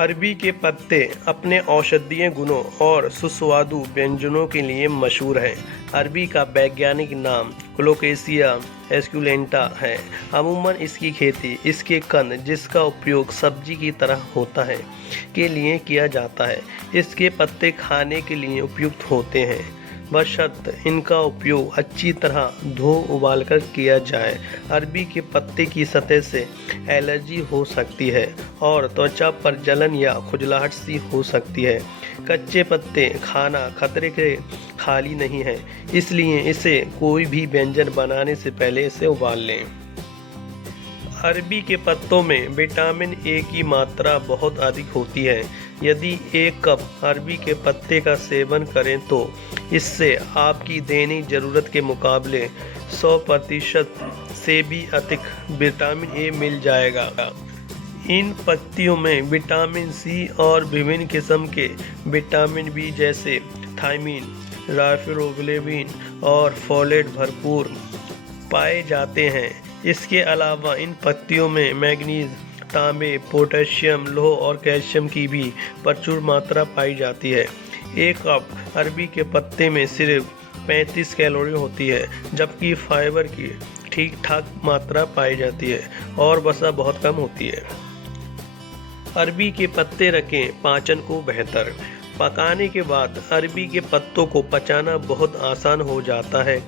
अरबी के पत्ते अपने औषधीय गुणों और सुस्वादु व्यंजनों के लिए मशहूर हैं। अरबी का वैज्ञानिक नाम कोलोकेशिया एस्कुलेंटा है। अमूमन इसकी खेती इसके कंद, जिसका उपयोग सब्जी की तरह होता है, के लिए किया जाता है। इसके पत्ते खाने के लिए उपयुक्त होते हैं, बशर्ते इनका उपयोग अच्छी तरह धो उबालकर किया जाए। अरबी के पत्ते की सतह से एलर्जी हो सकती है और त्वचा पर जलन या खुजलाहट सी हो सकती है। कच्चे पत्ते खाना खतरे के खाली नहीं है, इसलिए इसे कोई भी व्यंजन बनाने से पहले इसे उबाल लें। अरबी के पत्तों में विटामिन ए की मात्रा बहुत अधिक होती है। यदि 1 कप अरबी के पत्ते का सेवन करें तो इससे आपकी दैनिक ज़रूरत के मुकाबले 100% से भी अधिक विटामिन ए मिल जाएगा। इन पत्तियों में विटामिन सी और विभिन्न किस्म के विटामिन बी जैसे थायमीन, राइबोफ्लेविन और फोलेट भरपूर पाए जाते हैं। इसके अलावा इन पत्तियों में मैग्नीज, तांबे, पोटेशियम, लौह और कैल्शियम की भी प्रचुर मात्रा पाई जाती है। 1 कप अरबी के पत्ते में सिर्फ 35 कैलोरी होती है, जबकि फाइबर की ठीक ठाक मात्रा पाई जाती है और वसा बहुत कम होती है। अरबी के पत्ते रखें पाचन को बेहतर। पकाने के बाद अरबी के पत्तों को पचाना बहुत आसान हो जाता है।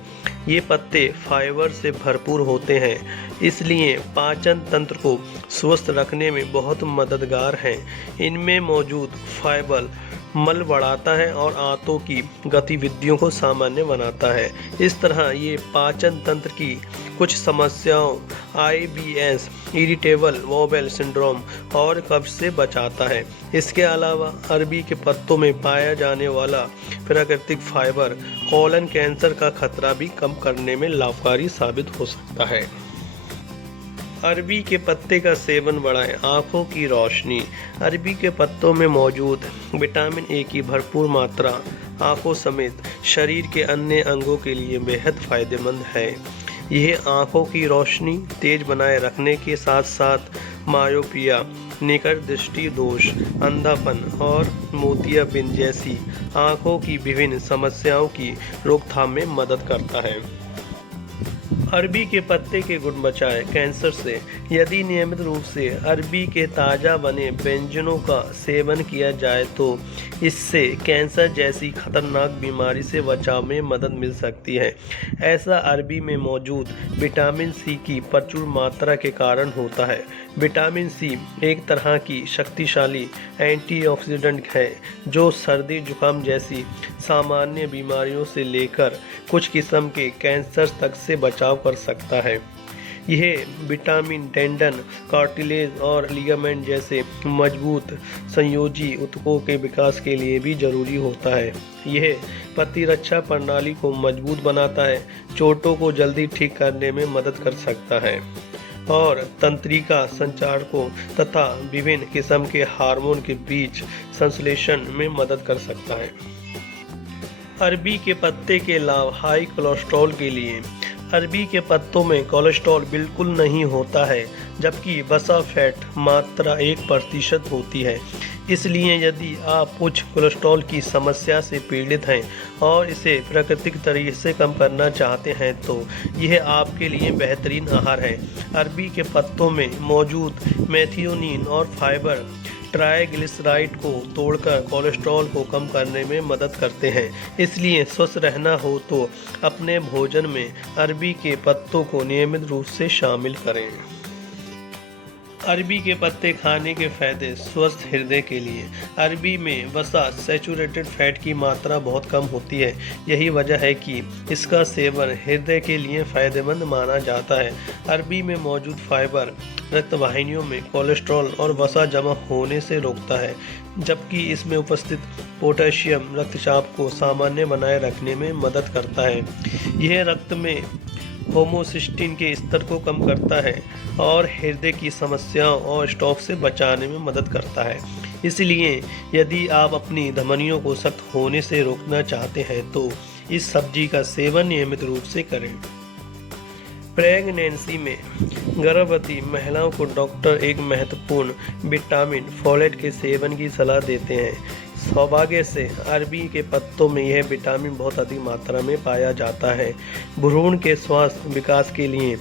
ये पत्ते फाइबर से भरपूर होते हैं, इसलिए पाचन तंत्र को स्वस्थ रखने में बहुत मददगार हैं। इनमें मौजूद फाइबर मल बढ़ाता है और आंतों की गतिविधियों को सामान्य बनाता है। इस तरह ये पाचन तंत्र की कुछ समस्याओं IBS, इरिटेबल बाउल सिंड्रोम और कब्ज से बचाता है। इसके अलावा अरबी के पत्तों में पाया जाने वाला प्राकृतिक फाइबर कोलन कैंसर का खतरा भी कम करने में लाभकारी साबित हो सकता है। अरबी के पत्ते का सेवन बढ़ाएं आँखों की रोशनी। अरबी के पत्तों में मौजूद विटामिन ए की भरपूर मात्रा आँखों समेत शरीर के अन्य अंगों के लिए बेहद फायदेमंद है। यह आँखों की रोशनी तेज बनाए रखने के साथ साथ मायोपिया, निकट दृष्टि दोष, अंधापन और मोतियाबिंद जैसी आँखों की विभिन्न समस्याओं की रोकथाम में मदद करता है। अरबी के पत्ते के गुण बचाएं कैंसर से। यदि नियमित रूप से अरबी के ताज़ा बने व्यंजनों का सेवन किया जाए तो इससे कैंसर जैसी खतरनाक बीमारी से बचाव में मदद मिल सकती है। ऐसा अरबी में मौजूद विटामिन सी की प्रचुर मात्रा के कारण होता है। विटामिन सी एक तरह की शक्तिशाली एंटीऑक्सीडेंट है जो सर्दी जुकाम जैसी सामान्य बीमारियों से लेकर कुछ किस्म के कैंसर तक से बचाव कर सकता है। यह विटामिन टेंडन, कार्टिलेज और लिगामेंट जैसे मजबूत संयोजी ऊतकों के विकास के लिए भी जरूरी होता है। यह प्रतिरक्षा प्रणाली को मजबूत बनाता है, चोटों को जल्दी ठीक करने में मदद कर सकता है और तंत्रिका संचार को तथा विभिन्न किस्म के हार्मोन के बीच संश्लेषण में मदद कर सकता है। अरबी के पत्ते के लाभ हाई कोलेस्ट्रॉल के लिए। अरबी के पत्तों में कोलेस्ट्रॉल बिल्कुल नहीं होता है, जबकि वसा फैट मात्रा 1% होती है। इसलिए यदि आप उच्च कोलेस्ट्रॉल की समस्या से पीड़ित हैं और इसे प्राकृतिक तरीके से कम करना चाहते हैं तो यह आपके लिए बेहतरीन आहार है। अरबी के पत्तों में मौजूद मेथियोनिन और फाइबर ट्राइग्लिसराइड को तोड़कर कोलेस्ट्रॉल को कम करने में मदद करते हैं। इसलिए स्वस्थ रहना हो तो अपने भोजन में अरबी के पत्तों को नियमित रूप से शामिल करें। अरबी के पत्ते खाने के फायदे। स्वस्थ हृदय के लिए अरबी में वसा सैचुरेटेड फैट की मात्रा बहुत कम होती है। यही वजह है कि इसका सेवन हृदय के लिए फायदेमंद माना जाता है। अरबी में मौजूद फाइबर रक्त वाहिनियों में कोलेस्ट्रॉल और वसा जमा होने से रोकता है, जबकि इसमें उपस्थित पोटेशियम रक्तचाप को सामान्य बनाए रखने में मदद करता है। यह रक्त में होमोसिस्टिन के स्तर को कम करता है और हृदय की समस्याओं और स्ट्रोक से बचाने में मदद करता है। इसलिए यदि आप अपनी धमनियों को सख्त होने से रोकना चाहते हैं तो इस सब्जी का सेवन नियमित रूप से करें। प्रेगनेंसी में गर्भवती महिलाओं को डॉक्टर एक महत्वपूर्ण विटामिन फोलेट के सेवन की सलाह देते हैं। सौभाग्य से अरबी के पत्तों में यह विटामिन बहुत अधिक मात्रा में पाया जाता है। भ्रूण के स्वास्थ्य विकास के लिए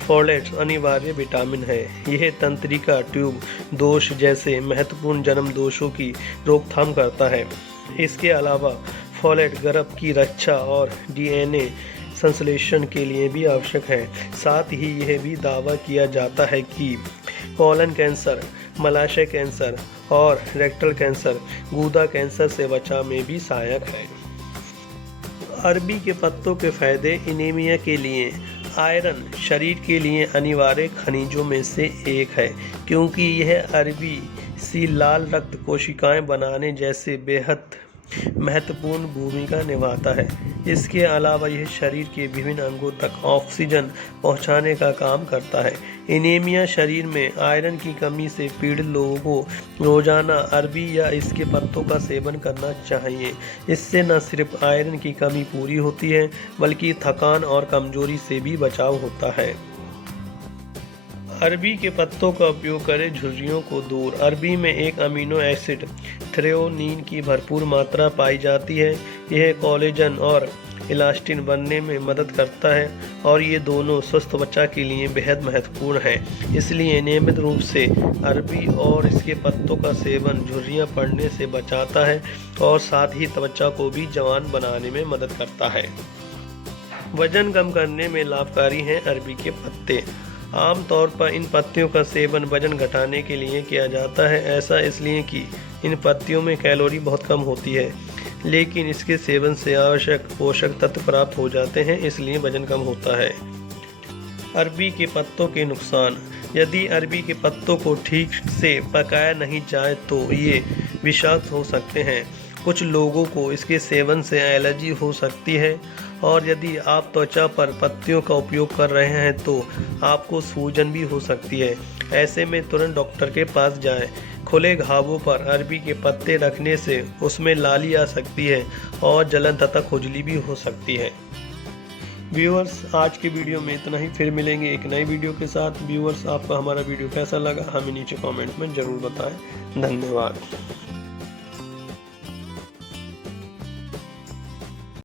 फोलेट अनिवार्य विटामिन है। यह तंत्रिका ट्यूब दोष जैसे महत्वपूर्ण जन्म दोषों की रोकथाम करता है। इसके अलावा फोलेट गर्भ की रक्षा और डीएनए संश्लेषण के लिए भी आवश्यक है। साथ ही यह भी दावा किया जाता है कि कोलन कैंसर, मलाशय कैंसर और रेक्टल कैंसर, गुदा कैंसर से बचाव में भी सहायक है। अरबी के पत्तों के फायदे। एनीमिया के लिए आयरन शरीर के लिए अनिवार्य खनिजों में से एक है, क्योंकि यह अरबी सी लाल रक्त कोशिकाएं बनाने जैसे बेहद महत्वपूर्ण भूमिका निभाता है। इसके अलावा यह शरीर के विभिन्न अंगों तक ऑक्सीजन पहुंचाने का काम करता है। एनीमिया शरीर में आयरन की कमी से पीड़ित लोगों को रोजाना अरबी या इसके पत्तों का सेवन करना चाहिए। इससे न सिर्फ आयरन की कमी पूरी होती है, बल्कि थकान और कमजोरी से भी बचाव होता है। अरबी के पत्तों का उपयोग करें झुर्रियों को दूर। अरबी में एक अमीनो एसिड थ्रेओनीन की भरपूर मात्रा पाई जाती है। यह कोलेजन और इलास्टिन बनने में मदद करता है और ये दोनों स्वस्थ त्वचा के लिए बेहद महत्वपूर्ण है। इसलिए नियमित रूप से अरबी और इसके पत्तों का सेवन झुर्रियाँ पड़ने से बचाता है और साथ ही त्वचा को भी जवान बनाने में मदद करता है। वजन कम करने में लाभकारी हैं अरबी के पत्ते। आमतौर पर इन पत्तियों का सेवन वजन घटाने के लिए किया जाता है। ऐसा इसलिए कि इन पत्तियों में कैलोरी बहुत कम होती है, लेकिन इसके सेवन से आवश्यक पोषक तत्व प्राप्त हो जाते हैं, इसलिए वजन कम होता है। अरबी के पत्तों के नुकसान। यदि अरबी के पत्तों को ठीक से पकाया नहीं जाए तो ये विषाक्त हो सकते हैं। कुछ लोगों को इसके सेवन से एलर्जी हो सकती है और यदि आप त्वचा पर पत्तियों का उपयोग कर रहे हैं तो आपको सूजन भी हो सकती है। ऐसे में तुरंत डॉक्टर के पास जाएं। खुले घावों पर अरबी के पत्ते रखने से उसमें लाली आ सकती है और जलन तथा खुजली भी हो सकती है। व्यूअर्स, आज की वीडियो में इतना ही। फिर मिलेंगे एक नई वीडियो के साथ। व्यूअर्स, आपको हमारा वीडियो कैसा लगा हमें नीचे कमेंट में ज़रूर बताएं। धन्यवाद।